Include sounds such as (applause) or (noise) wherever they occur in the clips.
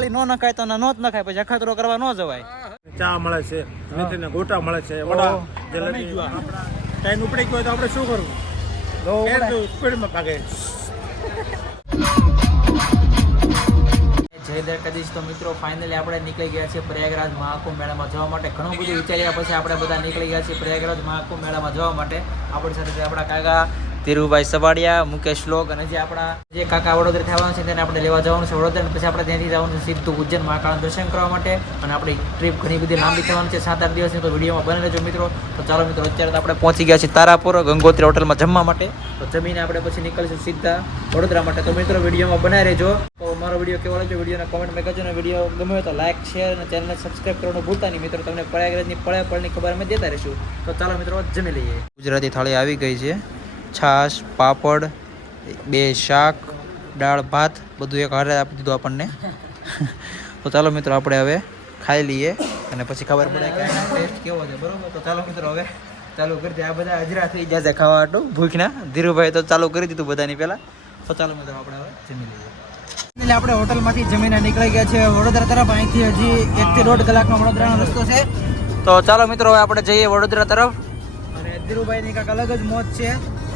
આંગળી નો નખાય તો નો જ નખાય પછી અખતરો કરવા ન જવાય. ચા મળે છે મેથીના ગોટા મળે છે વડા જલેબી. ટાઈમ ઉપડી ગયો તો આપણે શું કરવું? સ્પીડમાં ભાગે. જય દ્વારકાધીશ. તો મિત્રો ફાઇનલી આપણે નીકળી ગયા છીએ પ્રયાગરાજ મહાકુંભ મેળામાં જવા માટે. ઘણું બધું વિચાર્યા પછી આપણે બધા નીકળી ગયા છીએ પ્રયાગરાજ મહાકુંભ મેળામાં જવા માટે. આપણી સાથે છે આપણા કાકા ધીરુભાઈ સવાડિયા, મુકેશ લોક અને જે આપણા જે કાકા વડોદરા થવાનું છે તેને આપણે લેવા જવાનું છે વડોદરા પછી આપણે ત્યાંથી જવાનું છે સીધું ઉજ્જૈન મહાકાળના દર્શન કરવા માટે. અને આપણી ટ્રીપ ઘણી બધી લાંબી થવાની છે, સાત આઠ દિવસની તો વિડીયોમાં બને રહેજો મિત્રો. તો ચાલો મિત્રો, અત્યારે તો આપણે પહોંચી ગયા છીએ તારાપુર, ગંગોત્રી હોટલમાં જમવા માટે. તો જમીને આપણે પછી નીકળીશું સીધા વડોદરા માટે. તો મિત્રો, વિડીયોમાં બનાવી રહેજો. તો મારો વીડિયો કેવો લાગ્યો? વિડીયોના કોમેન્ટમાં કહેજો ને. વીડિયો ગમે તો લાઈક શેર અને ચેનલને સબસ્ક્રાઈબ કરવાનું ભૂલતા નહીં. મિત્રો, તમને પ્રયાગરાજની પળે પળની ખબર અમે દેતા રહીશું. તો ચાલો મિત્રો, જમી લઈએ. ગુજરાતી થાળી આવી ગઈ છે. છાશ પાપડ બે શાક દાળ ભાત બધું એક હારે આપી દીધું આપણને. તો ચાલો મિત્રો આપણે હવે ખાઈ લઈએ અને પછી ખબર પડે કે ટેસ્ટ કેવો છે. બરોબર? તો ચાલો મિત્રો હવે ચાલુ કરી દે આ બધા હજરા થઈ ગયા છે ખાવા હાટું ભૂખના. ધીરુભાઈ તો ચાલુ કરી દીધું બધાની પહેલાં. તો ચાલો મિત્રો આપણે હવે જમી લઈએ. એટલે આપણે હોટલમાંથી જમીને નીકળી ગયા છે વડોદરા તરફ. અહીંથી હજી એકથી દોઢ કલાકનો વડોદરાનો રસ્તો છે. તો ચાલો મિત્રો હવે આપણે જઈએ વડોદરા તરફ. અને ધીરુભાઈની કાંક અલગ જ મોજ છે.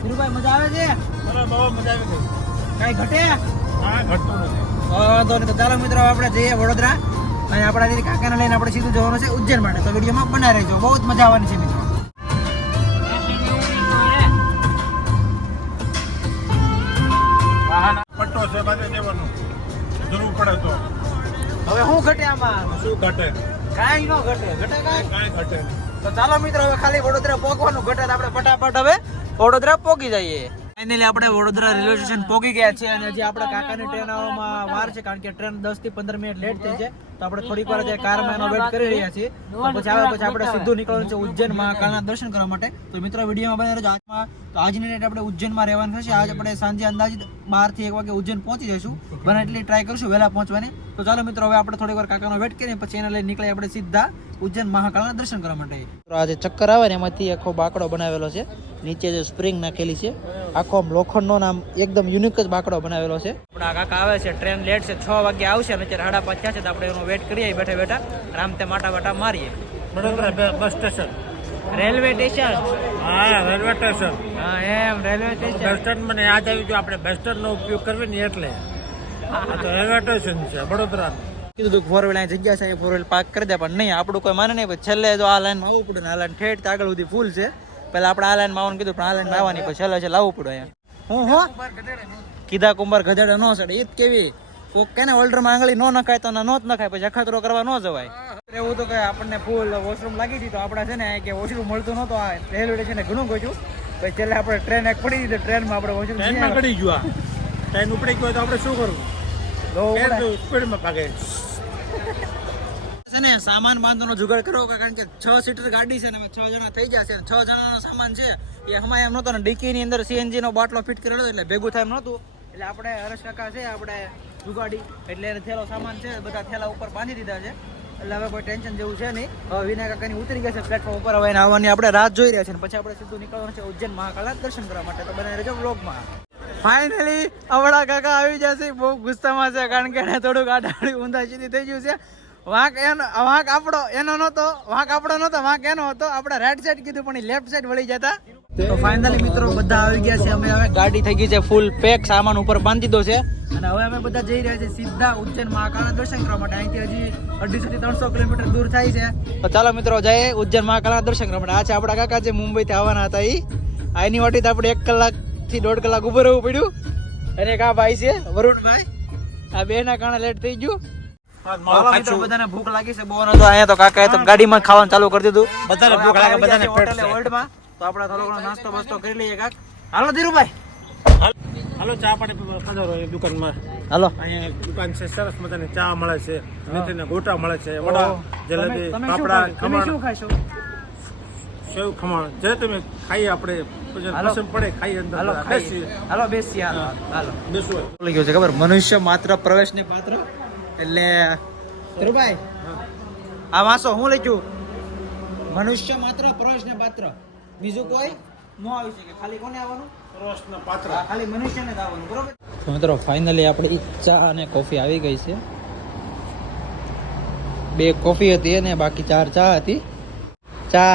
ધીરુભાઈ મજા આવે છે? બહુ મજા આવી કાંઈ ઘટે? હા ઘટતું નથી. તો ચાલો મિત્રો આપણે જઈએ વડોદરા. અને આપણા કાકાને લઈને આપણે સીધું જવાનું છે ઉજ્જૈન માટે. તો વિડીયોમાં બનાવી રહેજો. બહુ જ મજા આવવાની છે મિત્રો. પટ્ટો છે બાજુ દેવાનું જરૂર પડે તો. હવે શું ઘટે આમાં? શું ઘટે? કાંઈ ન ઘટે. ઘટે કાંઈ? કાંઈ ઘટે તો ચાલો મિત્રો હવે ખાલી વડોદરા પહોંચવાનું ઘટે આપણે ફટાફટ હવે વડોદરા પહોંચી જઈએ. ફાઇનલી આપણે વડોદરા રેલવે સ્ટેશન પહોંચી ગયા છે અને હજી આપણે કાકાની ટ્રેન આવવામાં વાર છે કારણ કે ટ્રેન દસથી પંદર મિનિટ લેટ થઈ છે. તો આપણે થોડીક વાર જે કારમાં એનો વેટ કરી રહ્યા છીએ. તો પછી આવે પછી આપણે સીધું નીકળવાનું છે ઉજ્જૈન મહાકાળના દર્શન કરવા માટે. તો મિત્રો વિડીયોમાં બને રહેજો. આજમાં તો આજની ડેટ આપણે ઉજ્જૈનમાં રહેવાનું થશે. આજ આપણે સાંજે અંદાજિત બારથી એક વાગે ઉજ્જૈન પહોંચી જઈશું. બને એટલી ટ્રાય કરશું વહેલા પહોંચવાની. તો ચાલો મિત્રો હવે આપણે થોડીક વાર કાકાનો વેટ કરીએ. પછી એને લઈ નીકળીએ આપણે સીધા ઉજ્જૈન મહાકાળના દર્શન કરવા માટે. આ જે ચક્કર આવે ને એમાંથી આખો બાકડો બનાવેલો છે. નીચે જે સ્પ્રિંગ નાખેલી છે. આખો આમ લોખંડનો નામ એકદમ યુનિક જ બાકડો બનાવેલો છે. આપણા કાકા આવે છે ટ્રેન લેટ છે છ વાગે આવશે અને અત્યારે સાડા પાંચ છે તો આપણે એનો વેટ કરીએ બેઠા બેઠા રામ તે માટા વાટા મારીએ. Vadodara bus station. Railway station? હા રેલવે સ્ટેશન. હા એમ રેલવે બસ સ્ટેન્ડ મને યાદ આવ્યું જો આપણે બસ સ્ટેન્ડનો ઉપયોગ કરવી ને એટલે. આ તો રેલવે સ્ટેશન છે વડોદરા કીધું તું ફોર વ્હીલ જગ્યા છે ફોર વ્હીલ પાર્ક કરી દે પણ નહીં આપણું કોઈ માને નહીં. પછી છેલ્લે જો આ લાઈનમાં આવવું પડે આ લાઈન ઠેઠ આગળ સુધી ફૂલ છે. પહેલા આપણે આ લાઈનમાં આવવાનું કીધું પણ આ લાઈનમાં આવવાની પછી છેલ્લે છે લાવવું પડે અહીંયા. હું હું? કીધા કુંભાર ગધેડા નો સડે જ કેવી? કોક કે ને ઓલ્ડરમાં આંગળી નો નખાય તો ના નો જ નખાય પછી અખતરો કરવા નો જવાય. એવું તો કે આપણને ફૂલ વોશરૂમ લાગી હતી તો આપણે છે ને કે વોશરૂમ મળતું નહોતું આ રેલવે સ્ટેશને ઘણું ગયું પછી છેલ્લે આપણે ટ્રેન એક પડી દીધી ટ્રેનમાં આપણે ટ્રેનમાં વોશરૂમ પડી ગયું આ. ટ્રેન ઉપડી ગયો તો આપણે શું કરવું? સ્પીડમાં ભાગે. છે સામાન બાંધવાનો જુગાડ કરો કારણ કે છ સીટર ગાડી છે ને, અમે છ જણા થઈ જશે છ જણાનો સામાન છે. એ હમાય એમ નહોતો ને, ડીકીની અંદર સીએનજી નો બાટલો ફિટ કરેલો એટલે ભેગું થાય એમ નહોતું. એટલે આપણે હરેશ કાકા છે, આપણે જુગાડી, એટલે એને થેલો સામાન છે, બધા થેલા ઉપર બાંધી દીધા છે. એટલે હવે કોઈ ટેન્શન જેવું છે નહીં. હવે વિના કાકાની ઉતરી ગયા છે પ્લેટફોર્મ ઉપર, હવે આવવાની આપણે રાત જોઈ રહ્યા છે પછી આપણે સીધું નીકળવાનું છે ઉજ્જૈન મહાકાળા દર્શન કરવા માટે. તો બનાવી રહેજો વ્લોગમાં ફાઇનલી અવળા કાકા આવી જશે બહુ ગુસ્સામાં છે, કારણ કે એને થોડુંક આડાડી ઊંધા સીધી થઈ ગયું છે. વાંક એનો, વાંક આપણો એનો નહોતો, વાંક આપણો નહોતો, વાંક એનો હતો. આપણે રાઈટ સાઈડ કીધું, પણ લેફ્ટ સાઈડ વળી જતા. તો ફાઇનલી મિત્રો બધા આવી ગયા છે. અમે હવે ગાડી થઈ ગઈ છે ફૂલ પેક સામાન ઉપર બાંધી દીધો છે. અને હવે અમે બધા જઈ રહ્યા છીએ સીધા ઉજ્જૈન મહાકાળના દર્શન કરવા માટે. અહીંથી હજી અઢીસો થી ત્રણસો કિલોમીટર દૂર થાય છે. તો ચાલો મિત્રો, જઈએ ઉજ્જૈન મહાકાળના દર્શન કરવા માટે. આ છે આપણા કાકા જે મુંબઈથી આવવાના હતા એ આ એની વાટી આપણે એક કલાક થી દોઢ કલાક ઊભો રહેવું પડ્યું. અને એક આ ભાઈ છે વરુણભાઈ. આ બે ના કારણે લેટ થઈ ગયું. બધાને ભૂખ લાગી છે બહુ તો અહીંયા તો કાકાએ તો ગાડીમાં ખાવાનું ચાલુ કરી દીધું. બધાને ભૂખ લાગે, બધાને પેટ છે. વર્લ્ડમાં તો આપણે થોડો ઘણો નાસ્તો બાસ્તો કરી લઈએ કાક. હાલો ધીરુભાઈ. હાલો ચા પાણી પધારો એ દુકાનમાં. હાલો. અહીંયા દુકાન છે સરસ મજાની ચા મળે છે મેથીના ગોટા મળે છે વડા જલેબી પાપડા? શું સેવ ખમણ જે તમે ખાઈએ આપણે પસંદ પડે ખાઈએ અંદર હાલો બેસીએ. હાલો બેસી હાલો. હાલો. બેસવું બોલી ગયો છે ખબર? મનુષ્ય માત્ર પ્રવેશની પાત્ર. એટલે ધીરુભાઈ આ વાંચો હું લખ્યું? મનુષ્ય માત્ર પ્રવેશને પાત્ર. બીજું કોઈ? ન આવી શકે. ખાલી કોને આવવાનું? રસના પાત્ર. ખાલી મનુષ્યને જ આવવાનું બરોબર? મિત્રો ફાઇનલી આપણી ચા અને કોફી આવી ગઈ છે. બે કોફી હતી અને બાકી ચાર ચા હતી. ચા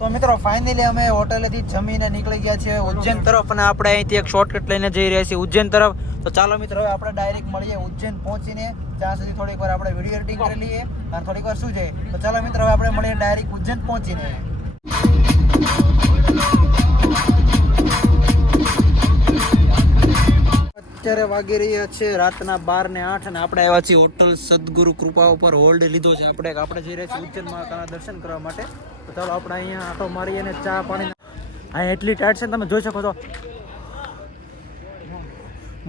તો મિત્રો ફાઇનલી અમે હોટેલેથી જમીને નીકળી ગયા છીએ ઉજ્જૈન તરફ અને આપણે અહીંથી એક શોર્ટકટ લઈને જઈ રહ્યા છીએ ઉજ્જૈન તરફ. તો ચાલો મિત્રો હવે આપણે ડાયરેક્ટ મળીએ ઉજ્જૈન પહોંચીને. ત્યાં સુધી થોડીક વાર આપણે વીડિયો એડિટિંગ કરી લઈએ અને થોડીક વાર શું છે? તો ચાલો મિત્રો હવે આપણે મળીએ ડાયરેક્ટ ઉજ્જૈન પહોંચીને. અત્યારે વાગી રહ્યા છે રાતના બાર ને આઠ અને આપણે આવ્યા છીએ હોટલ સદગુરુ કૃપા ઉપર. હોલ્ડ લીધો છે. આપણે આપણે જઈ રહ્યા છીએ ઉજ્જૈન મહાકાળના દર્શન કરવા માટે. તો ચાલો આપણે અહીંયા આટો મારી અને ચા પાણી અહીંયા એટલી ટાઈટ છે તમે જોઈ શકો છો.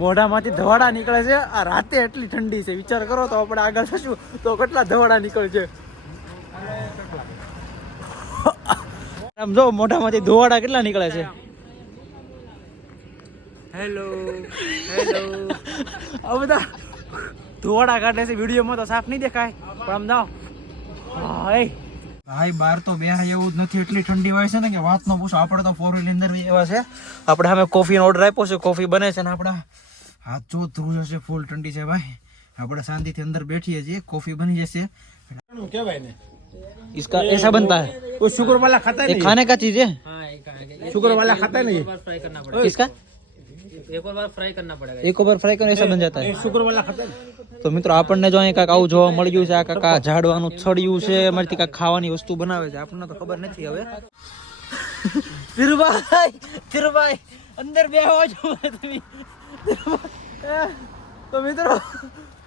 મોઢામાંથી ધવાડા નીકળે છે. આ રાતે એટલી ઠંડી છે. વિચાર કરો તો આપણે આગળ જશું તો કેટલા ધવાડા નીકળે છે આમ જો મોઢામાંથી ધોવાડા કેટલા નીકળે છે. હેલો હેલો (laughs) આ બધા ધોવાડા કાઢે છે. વિડીયોમાં તો સાફ નહીં દેખાય. પણ આમ જાઓ. હાય ભાઈ બહાર તો બેહાય એવું જ નથી એટલી ઠંડી હોય છે ને કે વાત ન પૂછો આપણે તો ફોર વ્હીલર અંદર એવા છે આપણે સામે કોફીનો ઓર્ડર આપ્યો છે કોફી બને છે ને આપણા હાથ જો ધ્રુવ જશે ફૂલ ઠંડી છે ભાઈ આપણે શાંતિથી અંદર બેઠીએ છીએ કોફી બની જશે શું કહેવાય ને इसका ऐसा बनता है वो शुक्र वाला खाता ये खाने का चीज है शुक्र वाला खाता नहीं इसका एक और बार फ्राई करना पड़ेगा एक बार फ्राई करने ऐसा बन जाता है શુક્ર વાલા ખાતા ને તો મિત્રો આપણને જો અહીં કાંઈક આવું જોવા મળ્યું છે આ કાંઈક આ ઝાડવાનું છડિયું છે એમાંથી કાંઈક ખાવાની વસ્તુ બનાવે છે આપણને તો ખબર નથી હવે ધીરુભાઈ ધીરુભાઈ અંદર બેહો છો તમે ધીરુભાઈ. તો મિત્રો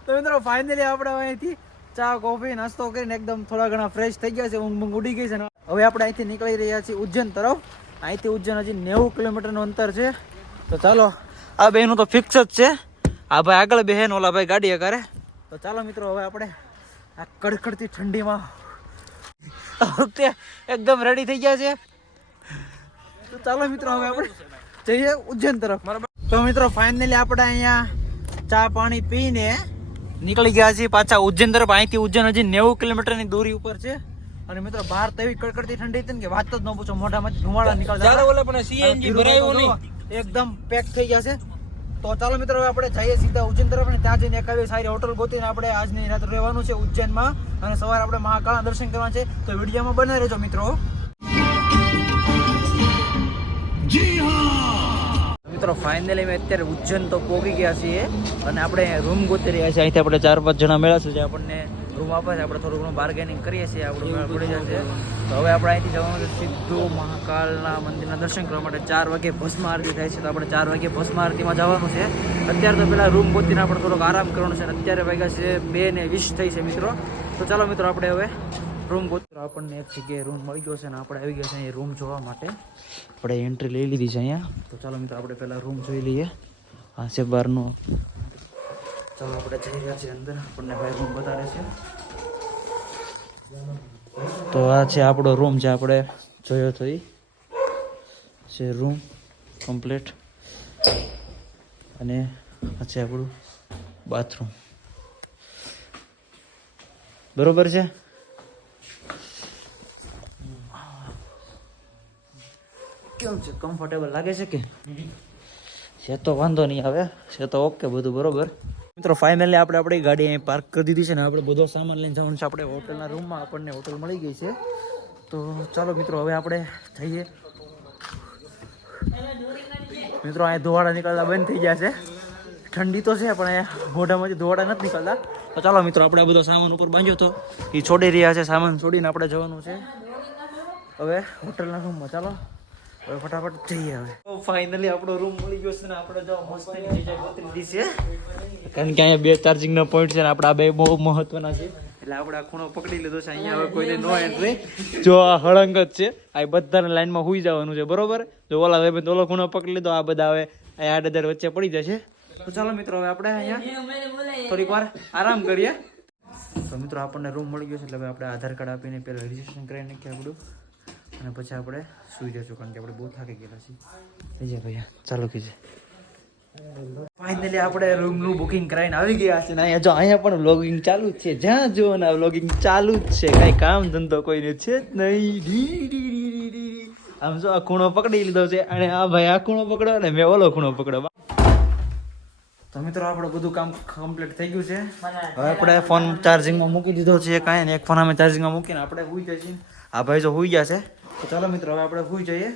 તો મિત્રો ફાઇનલી આપણે હવે અહીંથી ચા કોફી નાસ્તો કરીને એકદમ થોડા ઘણા ફ્રેશ થઈ ગયા છે ઊંઘ બૂંઘ ઉડી ગઈ છે ને હવે આપણે અહીંથી નીકળી રહ્યા છીએ ઉજ્જૈન તરફ અહીંથી ઉજ્જૈન હજી નેવું કિલોમીટરનું અંતર છે તો ચાલો આ બેનું તો ફિક્સ જ છે. આ ભાઈ આગળ બેહે ને ઓલા ભાઈ ગાડી કરે તો ચાલો મિત્રો હવે આપણે આ કડકડતી ઠંડીમાં વખતે એકદમ રેડી થઈ ગયા છે. તો ચાલો મિત્રો હવે આપણે જઈએ ઉજ્જૈન તરફ. તો મિત્રો ફાઇનલી આપણે અહીંયા ચા પાણી પીને નીકળી ગયા છીએ પાછા ઉજ્જૈન તરફ. અહીંથી ઉજ્જૈન હજી નેવું કિલોમીટરની દૂરી ઉપર છે. અને મિત્રો બહાર તો એવી કડકડતી ઠંડી હતી ને કે વાત જ ન પૂછો મોઢામાંથી ધુમાડા નીકળતા હતા. એકદમ પેક થઈ ગયા છે તો ચાલો મિત્રો, હવે આપણે જઈએ સીધા ઉજ્જૈન તરફ અને ત્યાં જઈને એક આવી સારી હોટલ ગોતીને આપણે આજની રાત રહેવાનું છે ઉજ્જૈનમાં. અને સવારે આપણે મહાકાળા દર્શન કરવા છે. તો વિડીયોમાં બને રહેજો મિત્રો. મિત્રો ફાઇનલી મેં અત્યારે ઉજ્જૈન તો પહોંચી ગયા છીએ અને આપણે રૂમ ગોતી રહ્યા છીએ. અહીંથી આપણે ચાર પાંચ જણા મળ્યા છે, જે આપણને રૂમ આપે છે. આપણે થોડું ઘણું બાર્ગેનિંગ કરીએ છીએ, આપણું મેળ પડી જશે તો હવે આપણે અહીંથી જવાનું છે સીધું મહાકાલના મંદિરના દર્શન કરવા માટે. ચાર વાગે ભસ્મ આરતી થાય છે, તો આપણે ચાર વાગે ભસ્મ આરતીમાં જવાનું છે. અત્યારે તો પેલા રૂમ ગોતીને આપણે થોડોક આરામ કરવાનો છે અને અત્યારે વાગ્યા છે બે ને વીસ થઈ છે મિત્રો. તો ચાલો મિત્રો, આપણે હવે રૂમ ગોતી આપણને એક જગ્યાએ રૂમ મળી ગયો છે અને આપણે આવી ગયા છે અહીંયા રૂમ જોવા માટે. આપણે એન્ટ્રી લઈ લીધી છે અહીંયા. તો ચાલો મિત્રો આપણે પહેલાં રૂમ જોઈ લઈએ. આ છે બહારનો. ચાલો આપણે જઈ રહ્યા છીએ અંદર. આપણને ભાઈ રૂમ બતાવે છે. તો આ છે આપણો રૂમ જે આપણે જોયો તો એ છે રૂમ કમ્પ્લીટ અને આ છે આપણું બાથરૂમ બરોબર છે? કેમ છે? કમ્ફર્ટેબલ લાગે છે કે? છે તો વાંધો નહીં આવે. છે તો ઓકે બધું બરોબર. મિત્રો ફાઇનલી આપણે આપણી ગાડી અહીં પાર્ક કરી દીધી છે ને આપણે બધો સામાન લઈને જવાનું છે. આપણે હોટલના રૂમમાં આપણને હોટલ મળી ગઈ છે. તો ચાલો મિત્રો, હવે આપણે જઈએ. મિત્રો, અહીંયા ધોવાડા નીકળતા બંધ થઈ ગયા છે. ઠંડી તો છે, પણ અહીંયા મોઢામાંથી ધોવાડા નથી નીકળતા. તો ચાલો મિત્રો, આપણે આ બધો સામાન ઉપર બાંધ્યો તો એ છોડી રહ્યા છે. સામાન છોડીને આપણે જવાનું છે. હવે હોટલના રૂમમાં ચાલો. હવે ફટાફટ જઈએ હવે. ફાઇનલી આપણો રૂમ મળી ગયો છે ને આપણે જો મસ્ત જગ્યા ગોતરી લીધી છે. કારણ કે અહીંયા બે ચાર્જિંગના પોઈન્ટ છે ને આપણા આ બે બહુ મહત્વના છે. એટલે આપણે આ ખૂણો પકડી લીધો છે અહીંયા હવે કોઈને નો એન્ટ્રી જો આ હળંગ જ છે. આ બધાને લાઈનમાં હુઈ જવાનું છે બરોબર? જો ઓલા ભાઈ ઓલો ખૂણો પકડી લીધો આ બધા હવે અહીંયા આડ હજાર વચ્ચે પડી જશે. તો ચાલો મિત્રો હવે આપણે અહીંયા થોડીક વાર આરામ કરીએ. તો મિત્રો આપણને રૂમ મળી ગયો છે એટલે હવે આપણે આધાર કાર્ડ આપીને પહેલાં રજીસ્ટ્રેશન કરી નાખીએ આપણું. અને પછી આપણે સુઈ જશું, કારણ કે આપણે બહુ થાકી ગયેલા છીએ. જાય ભૈયા, ચાલો કીજે. ફાઇનલી આપણે રૂમનું બુકિંગ કરાવીને આવી ગયા છે ને અહીંયા જો, અહીંયા પણ વ્લોગિંગ ચાલુ જ છે. જ્યાં જુઓ ને વ્લોગિંગ ચાલુ જ છે. કાંઈ કામ ધંધો કોઈને છે જ નહીં. આમ જો, આ ખૂણો પકડી લીધો છે. અને આ ભાઈ આ ખૂણો પકડ્યો અને મેં ઓલો ખૂણો પકડ્યો. તો મિત્રો, આપણે બધું કામ કમ્પ્લીટ થઈ ગયું છે. હવે આપણે ફોન ચાર્જિંગમાં મૂકી દીધો છે. કાંઈ ને એક ફોન અમે ચાર્જિંગમાં મૂકીને આપણે હુઈ જઈએ આ ભાઈ જો હુઈ ગયા છે. તો ચાલો મિત્રો હવે આપણે સુઈ જઈએ.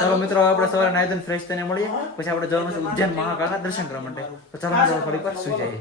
ચાલો મિત્રો હવે આપણે સવારે નાયદન ફ્રેશ થઈને મળીએ. પછી આપણે જવાનું છે ઉજ્જૈન મહાકાળના દર્શન કરવા માટે. તો ચાલો મિત્રો ફરી પર સુઈ જઈએ.